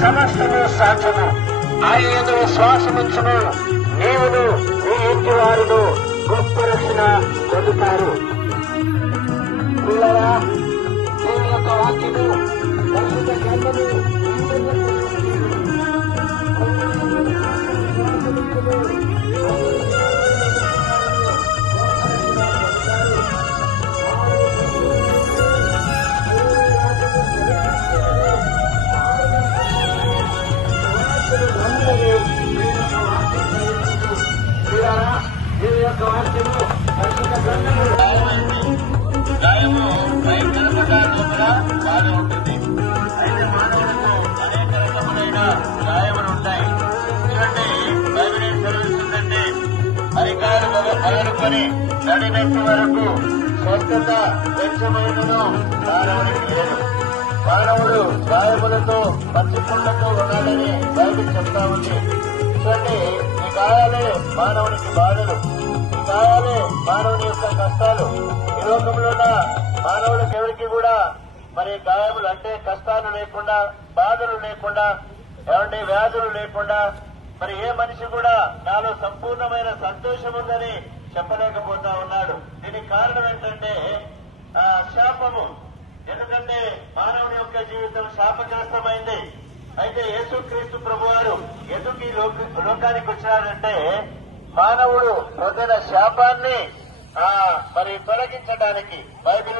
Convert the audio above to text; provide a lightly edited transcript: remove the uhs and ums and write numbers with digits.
సమస్తము సాధ్యము. ఆయన శ్వాసముంచును, నీవును నీ ఇంటి వారును గొప్ప రక్షణ పొందుతారు. పిల్లరా, దేవుని యొక్క వాక్యము పరిశుద్ధ గ్రంథము గాయము భయంకరంగా లోపల బాధ ఉంటుంది. అయితే మానవులకు అనేక రకములైన గాయములు ఉంటాయి. ఎందుకంటే బైబిల్ ఏం సెలవిస్తుందంటే అరికాలు మొదలుకొని నడినట్టు వరకు స్వస్థత వెచ్చమైనను మానవునికి లేదు. మానవుడు గాయములతో పచ్చిపుళ్లతో ఉండాలని బైబిల్ చెప్తా ఉంది. చూడండి, ఈ గాయాలే మానవునికి బాధలు, ఈ గాయాలే మానవుని యొక్క కష్టాలు. ఈ లోకంలో ఉన్న మానవులకు ఎవరికి కూడా మరి గాయములు అంటే కష్టాలు లేకుండా, బాధలు లేకుండా, ఏమంటే వ్యాధులు లేకుండా మరి ఏ మనిషి కూడా నాలో సంపూర్ణమైన సంతోషం ఉందని చెప్పలేకపోతా ఉన్నాడు. దీనికి కారణం ఏంటంటే శాపము. ఎందుకంటే మానవుని యొక్క జీవితం శాపగ్రస్తమైంది. అయితే యేసుక్రీస్తు ప్రభువారు ఎందుకు ఈ లోకానికి వచ్చినాడంటే మానవుడు పొందిన శాపాన్ని మరి తొలగించడానికి బైబిల్